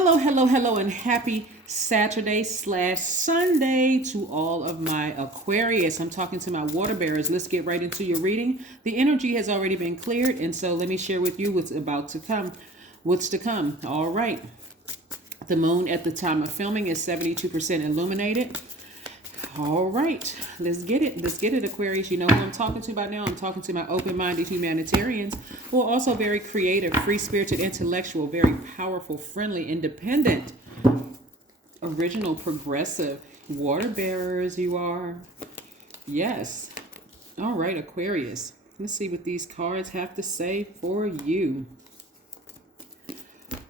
Hello, and happy Saturday slash Sunday to all of my Aquarius. I'm talking to my water bearers. Let's get right into your reading. The energy has already been cleared, and so let me share with you what's about to come. What's to come? All right. The moon at the time of filming is 72% illuminated. All right, let's get it. Let's get it, Aquarius. You know who I'm talking to by now. I'm talking to my open-minded humanitarians who are also very creative, free-spirited, intellectual, very powerful, friendly, independent, original, progressive water bearers you are. Yes. All right, Aquarius. Let's see what these cards have to say for you.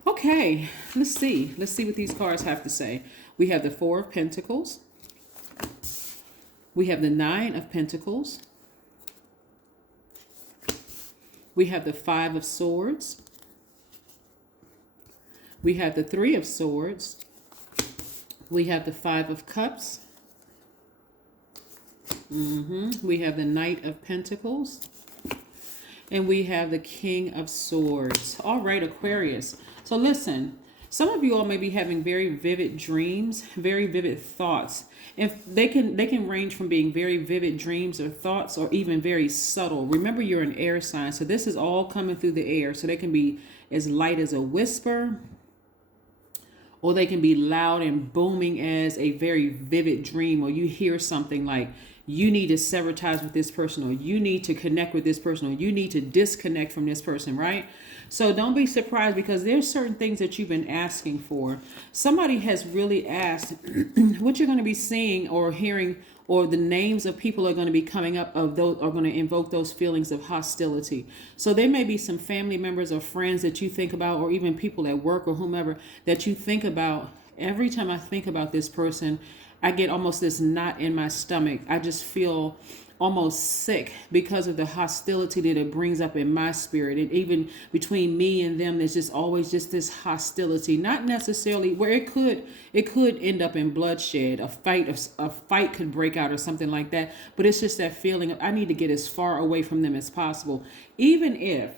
Okay, let's see. Let's see what these cards have to say. We have the Four of Pentacles. We have the Nine of Pentacles. We have the Five of Swords. We have the Three of Swords. We have the Five of Cups. We have the Knight of Pentacles. And we have the King of Swords. All right, Aquarius. So listen, some of you all may be having very vivid dreams, very vivid thoughts. If they can range from being very vivid dreams or thoughts or even very subtle. Remember, you're an air sign, so this is all coming through the air. So they can be as light as a whisper, or they can be loud and booming as a very vivid dream, or you hear something like you need to sever ties with this person, or you need to connect with this person, or you need to disconnect from this person, right? So don't be surprised, because there's certain things that you've been asking for. Somebody has really asked what you're going to be seeing or hearing, or the names of people are going to be coming up of those are going to invoke those feelings of hostility. So there may be some family members or friends that you think about, or even people at work or whomever that you think about. Every time I think about this person, I get almost this knot in my stomach. I just feel almost sick because of the hostility that it brings up in my spirit. And even between me and them, there's just always just this hostility, not necessarily where it could end up in bloodshed. A fight could break out or something like that. But it's just that feeling of I need to get as far away from them as possible. Even if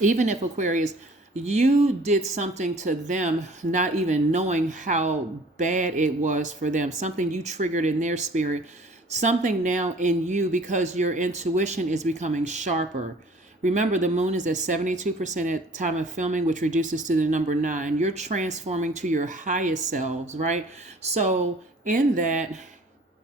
Aquarius, you did something to them, not even knowing how bad it was for them, something you triggered in their spirit, something now in you, because your intuition is becoming sharper. Remember, the moon is at 72% at time of filming, which reduces to the number 9. You're transforming to your highest selves, right? So in that,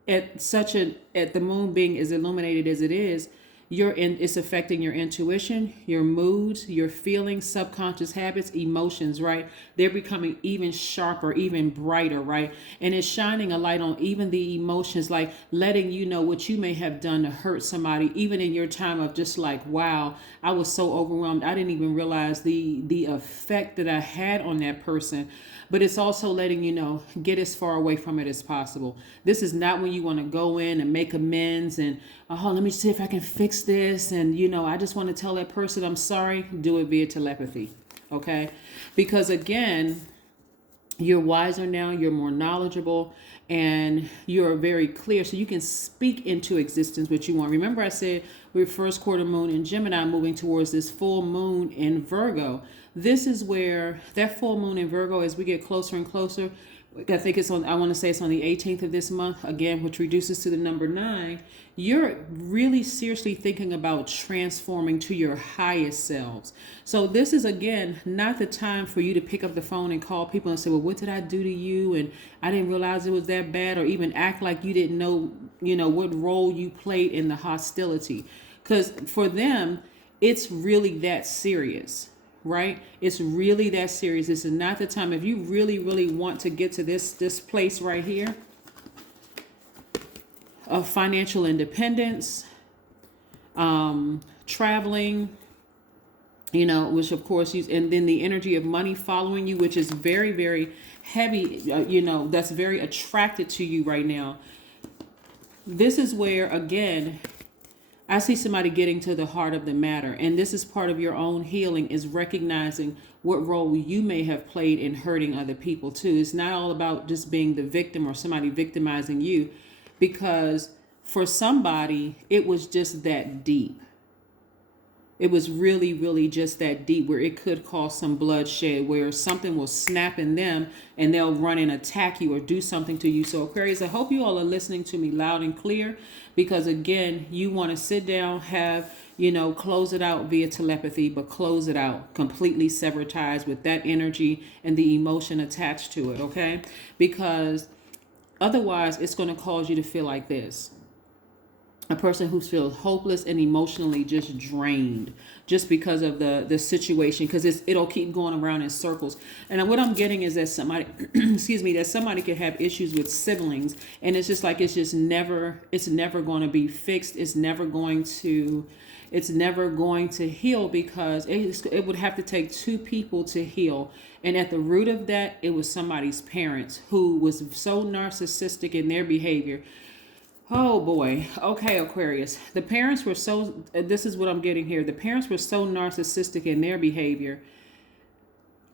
at the moon being as illuminated as it is, it's affecting your intuition, your moods, your feelings, subconscious habits, emotions, right? They're becoming even sharper, even brighter, right? And it's shining a light on even the emotions, like letting you know what you may have done to hurt somebody, even in your time of just like, wow, I was so overwhelmed. I didn't even realize the effect that I had on that person. But it's also letting you know, get as far away from it as possible. This is not when you want to go in and make amends and, oh, let me see if I can fix this. And, I just want to tell that person I'm sorry. Do it via telepathy. Okay? Because again, you're wiser now, you're more knowledgeable, and you're very clear. So you can speak into existence what you want. Remember I said we're first quarter moon in Gemini, moving towards this full moon in Virgo. This is where that full moon in Virgo, as we get closer and closer, I think I want to say it's on the 18th of this month, again, which reduces to the number 9. You're really seriously thinking about transforming to your highest selves. So this is, again, not the time for you to pick up the phone and call people and say, well, what did I do to you? And I didn't realize it was that bad, or even act like you didn't know, what role you played in the hostility. Because for them, it's really that serious. Right? It's really that serious. This is not the time. If you really, really want to get to this place right here of financial independence, traveling, which of course and then the energy of money following you, which is very, very heavy, that's very attracted to you right now. This is where, again, I see somebody getting to the heart of the matter. And this is part of your own healing, is recognizing what role you may have played in hurting other people too. It's not all about just being the victim or somebody victimizing you, because for somebody, it was just that deep. It was really, really just that deep where it could cause some bloodshed, where something will snap in them and they'll run and attack you or do something to you. So Aquarius, I hope you all are listening to me loud and clear, because again, you want to sit down, have, close it out via telepathy, but close it out, completely sever ties with that energy and the emotion attached to it, okay? Because otherwise it's going to cause you to feel like this. A person who feels hopeless and emotionally just drained just because of the situation, because it'll keep going around in circles. And what I'm getting is that somebody, excuse me, that somebody could have issues with siblings, and it's just like it's never going to be fixed. It's never going to heal, because it would have to take two people to heal. And at the root of that, it was somebody's parents who was so narcissistic in their behavior. Oh boy. Okay, Aquarius. The parents were so, this is what I'm getting here. The parents were so narcissistic in their behavior.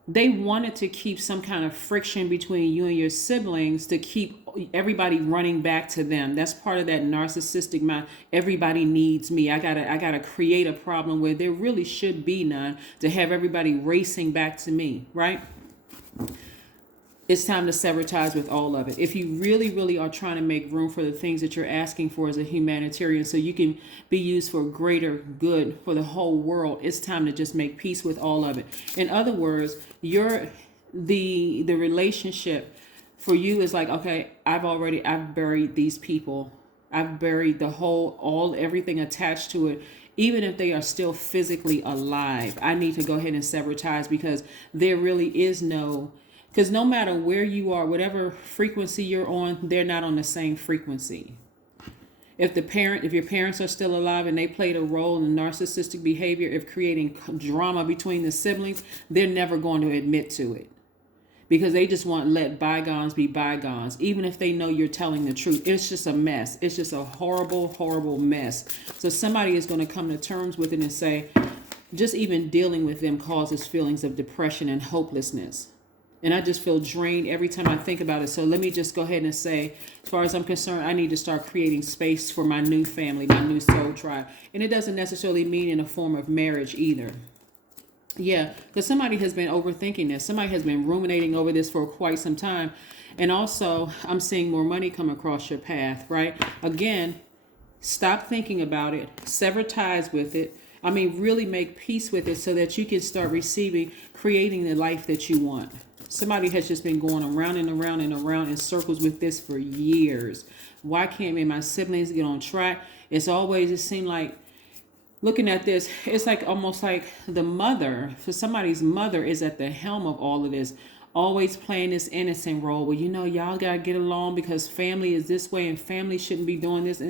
They wanted to keep some kind of friction between you and your siblings to keep everybody running back to them. That's part of that narcissistic mind. Everybody needs me. I gotta create a problem where there really should be none, to have everybody racing back to me, right? It's time to sever ties with all of it. If you really, really are trying to make room for the things that you're asking for as a humanitarian, so you can be used for greater good for the whole world, it's time to just make peace with all of it. In other words, the relationship for you is like, okay, I've buried these people. I've buried everything attached to it. Even if they are still physically alive, I need to go ahead and sever ties, because there really is because no matter where you are, whatever frequency you're on, they're not on the same frequency. If your parents are still alive and they played a role in narcissistic behavior of creating drama between the siblings, they're never going to admit to it, because they just want to let bygones be bygones, even if they know you're telling the truth. It's just a mess. It's just a horrible, horrible mess. So somebody is going to come to terms with it and say, just even dealing with them causes feelings of depression and hopelessness. And I just feel drained every time I think about it. So let me just go ahead and say, as far as I'm concerned, I need to start creating space for my new family, my new soul tribe. And it doesn't necessarily mean in a form of marriage either. Yeah, because somebody has been overthinking this. Somebody has been ruminating over this for quite some time. And also, I'm seeing more money come across your path, right? Again, stop thinking about it. Sever ties with it. I mean, really make peace with it so that you can start creating the life that you want. Somebody has just been going around and around and around in circles with this for years. Why can't my siblings get on track? It seemed like, looking at this, it's like almost like somebody's mother is at the helm of all of this, always playing this innocent role where, y'all got to get along because family is this way and family shouldn't be doing this.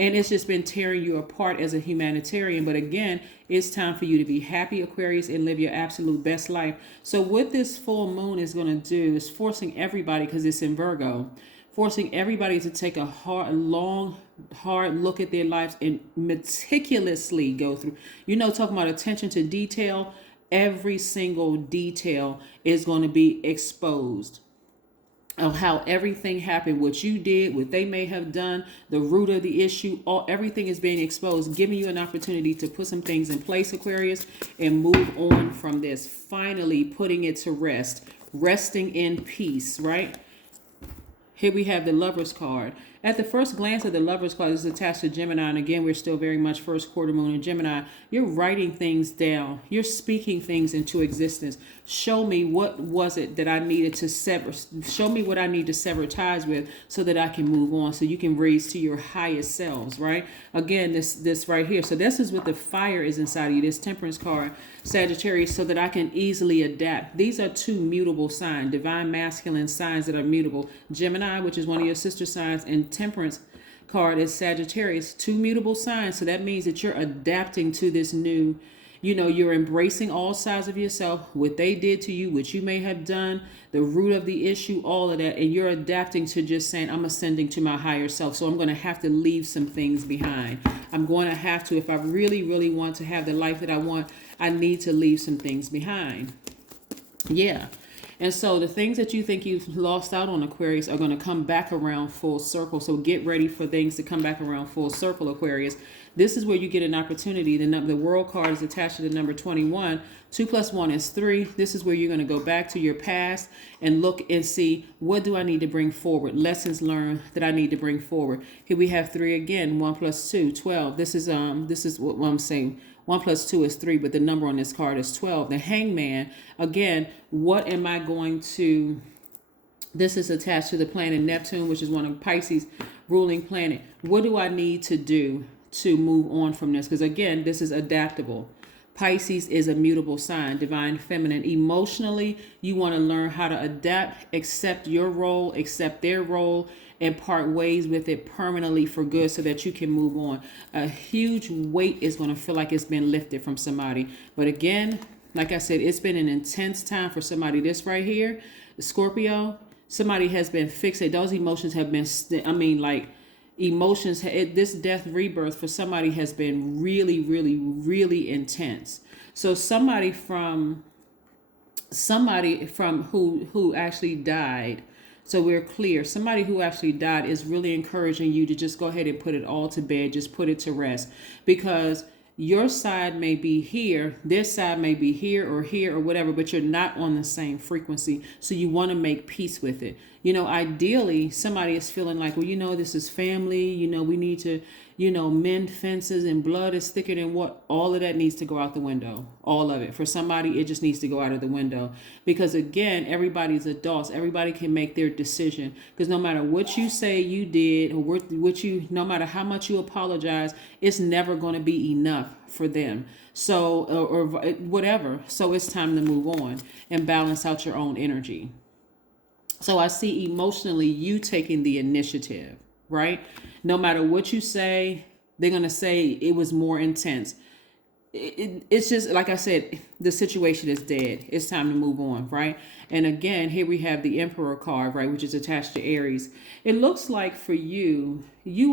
And it's just been tearing you apart as a humanitarian. But again, it's time for you to be happy, Aquarius, and live your absolute best life. So what this full moon is going to do is forcing everybody, because it's in Virgo, forcing everybody to take a long, hard look at their lives and meticulously go through. Talking about attention to detail, every single detail is going to be exposed. Of how everything happened, what you did, what they may have done, the root of the issue, everything is being exposed, giving you an opportunity to put some things in place, Aquarius, and move on from this. Finally putting it to rest, resting in peace, right? Here we have the Lover's card. At the first glance of the Lover's card, is attached to Gemini, and again, we're still very much first quarter moon in Gemini. You're writing things down. You're speaking things into existence. Show me what was it that I needed to sever. Show me what I need to sever ties with so that I can move on, so you can raise to your highest selves, right? Again, this right here. So this is what the fire is inside of you, this Temperance card, Sagittarius, so that I can easily adapt. These are two mutable signs, divine masculine signs that are mutable. Gemini, which is one of your sister signs, and Temperance card is Sagittarius, two mutable signs. So that means that you're adapting to this new, you're embracing all sides of yourself, what they did to you, what you may have done, the root of the issue, all of that. And you're adapting to just saying, I'm ascending to my higher self. So I'm going to have to leave some things behind. I'm going to have to, if I really, really want to have the life that I want, I need to leave some things behind. Yeah. And so the things that you think you've lost out on, Aquarius, are going to come back around full circle. So get ready for things to come back around full circle, Aquarius. This is where you get an opportunity. The world card is attached to the number 21. 2 plus 1 is 3. This is where you're going to go back to your past and look and see, what do I need to bring forward? Lessons learned that I need to bring forward. Here we have 3 again. 1 plus 2, 12. This is what I'm saying. 1 plus 2 is 3, but the number on this card is 12. The Hangman, again, what am I going to... This is attached to the planet Neptune, which is one of Pisces' ruling planet. What do I need to do to move on from this? Because again, this is adaptable. Pisces is a mutable sign, divine feminine. Emotionally, you want to learn how to adapt, accept your role, accept their role, and part ways with it permanently for good so that you can move on. A huge weight is going to feel like it's been lifted from somebody. But again, like I said, it's been an intense time for somebody. This right here, Scorpio, somebody has been fixated. Those emotions have been, emotions, this death rebirth for somebody has been really, really, really intense. So somebody from who actually died, so we're clear, somebody who actually died is really encouraging you to just go ahead and put it all to bed, just put it to rest, because your side may be here, their side may be here or whatever, but you're not on the same frequency. So you want to make peace with it. Ideally, somebody is feeling like, well, this is family. We need to, mend fences, and blood is thicker than what. All of that needs to go out the window. All of it. For somebody, it just needs to go out of the window. Because again, everybody's adults. Everybody can make their decision. Because no matter what you say you did, or no matter how much you apologize, it's never going to be enough for them. So, or whatever. So it's time to move on and balance out your own energy. So I see emotionally you taking the initiative, right? No matter what you say, they're going to say it was more intense. It's just, like I said, the situation is dead. It's time to move on, right? And again, here we have the Emperor card, right, which is attached to Aries. It looks like for you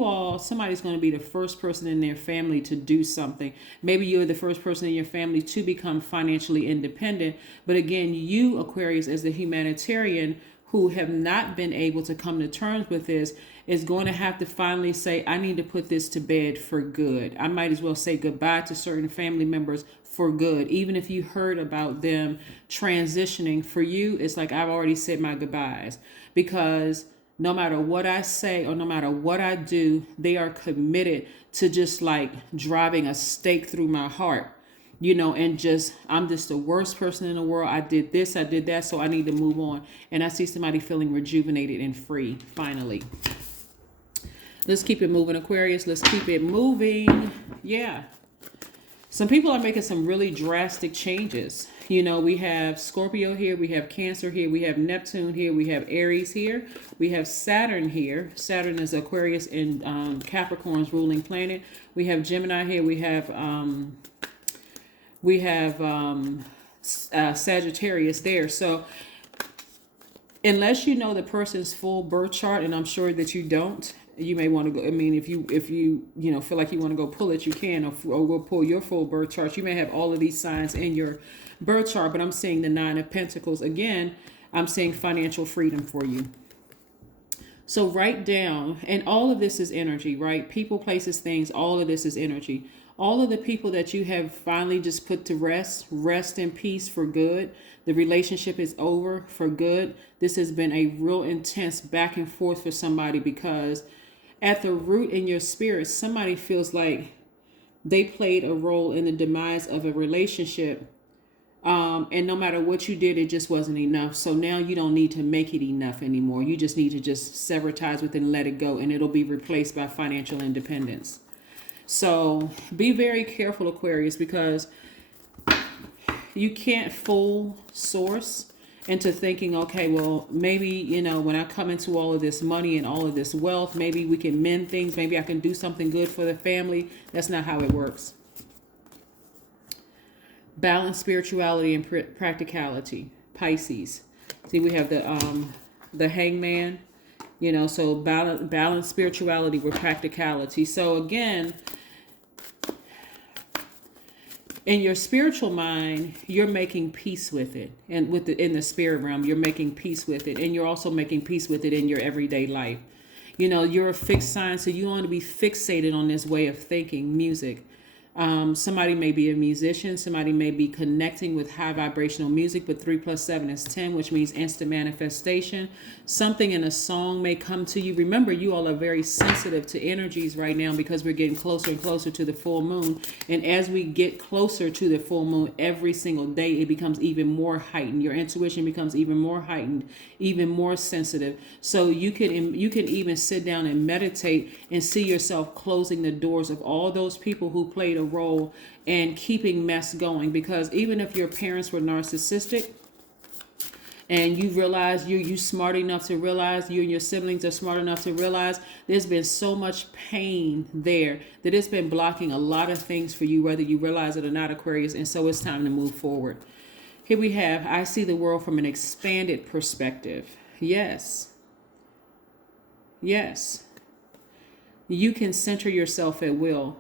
all, somebody's going to be the first person in their family to do something. Maybe you're the first person in your family to become financially independent. But again, you, Aquarius, as the humanitarian who have not been able to come to terms with this, is going to have to finally say, I need to put this to bed for good. I might as well say goodbye to certain family members for good. Even if you heard about them transitioning, for you, it's like, I've already said my goodbyes. Because no matter what I say or no matter what I do, they are committed to just like driving a stake through my heart. And I'm just the worst person in the world. I did this, I did that, so I need to move on. And I see somebody feeling rejuvenated and free, finally. Let's keep it moving, Aquarius. Let's keep it moving. Yeah. Some people are making some really drastic changes. We have Scorpio here. We have Cancer here. We have Neptune here. We have Aries here. We have Saturn here. Saturn is Aquarius and Capricorn's ruling planet. We have Gemini here. We have Sagittarius there. So unless you know the person's full birth chart, and I'm sure that you don't, you may want to go. I mean, if you feel like you want to go pull it, you can, or go pull your full birth chart. You may have all of these signs in your birth chart, but I'm seeing the 9 of Pentacles. Again, I'm seeing financial freedom for you. So write down, and all of this is energy, right? People, places, things, all of this is energy. All of the people that you have finally just put to rest in peace for good. The relationship is over for good. This has been a real intense back and forth for somebody, because at the root in your spirit, somebody feels like they played a role in the demise of a relationship. And no matter what you did, it just wasn't enough. So now you don't need to make it enough anymore. You just need to just sever ties with it and let it go, and it'll be replaced by financial independence. So be very careful, Aquarius, because you can't fool source into thinking, okay, well, maybe, when I come into all of this money and all of this wealth, maybe we can mend things. Maybe I can do something good for the family. That's not how it works. Balance spirituality and practicality. Pisces. See, we have the Hangman. So balance spirituality with practicality. So again, In your spiritual mind, you're making peace with it, and with the in the spirit realm, you're making peace with it, and you're also making peace with it in your everyday life. You know, you're a fixed sign, so you want to be fixated on this way of thinking, music. Somebody may be a musician. Somebody may be connecting with high vibrational music, but 3 plus 7 is 10, which means instant manifestation. Something in a song may come to you. Remember, you all are very sensitive to energies right now because we're getting closer and closer to the full moon. And as we get closer to the full moon every single day, it becomes even more heightened. Your intuition becomes even more heightened, even more sensitive. So you can even sit down and meditate and see yourself closing the doors of all those people who played a role in keeping mess going. Because even if your parents were narcissistic, and you realize you smart enough to realize, you and your siblings are smart enough to realize, there's been so much pain there that it's been blocking a lot of things for you, whether you realize it or not, Aquarius. And so it's time to move forward. Here we have, I see the world from an expanded perspective. Yes. Yes. You can center yourself at will.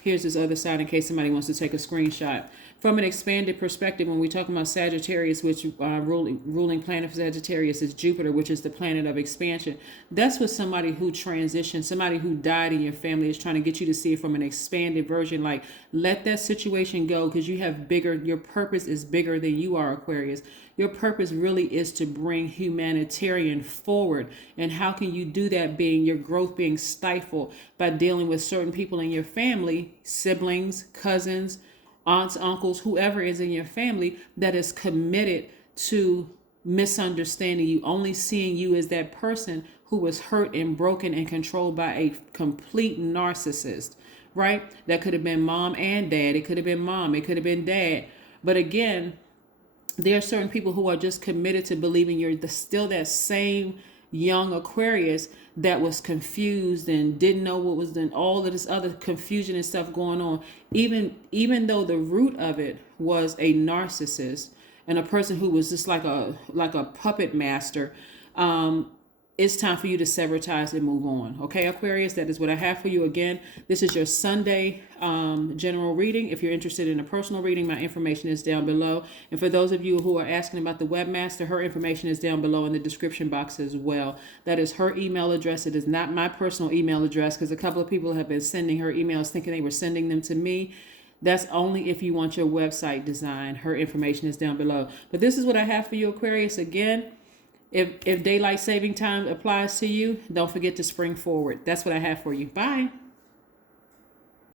Here's this other side in case somebody wants to take a screenshot. From an expanded perspective, when we talk about Sagittarius, which ruling planet for Sagittarius is Jupiter, which is the planet of expansion. That's what somebody who transitioned, somebody who died in your family is trying to get you to see it from an expanded version. Like, let that situation go, because you have bigger, your purpose is bigger than you are, Aquarius. Your purpose really is to bring humanitarian forward. And how can you do that being your growth being stifled by dealing with certain people in your family, siblings, cousins, aunts, uncles, whoever is in your family that is committed to misunderstanding you, only seeing you as that person who was hurt and broken and controlled by a complete narcissist, right? That could have been mom and dad. It could have been mom. It could have been dad. But again, there are certain people who are just committed to believing you're still that same young Aquarius that was confused and didn't know what was done, all of this other confusion and stuff going on, even though the root of it was a narcissist and a person who was just like a puppet master. It's time for you to sever ties and move on. Okay, Aquarius, that is what I have for you. Again, this is your Sunday general reading. If you're interested in a personal reading, my information is down below. And for those of you who are asking about the webmaster, her information is down below in the description box as well. That is her email address. It is not my personal email address, because a couple of people have been sending her emails thinking they were sending them to me. That's only if you want your website design. Her information is down below. But this is what I have for you, Aquarius. Again, if daylight saving time applies to you, don't forget to spring forward. That's what I have for you. Bye.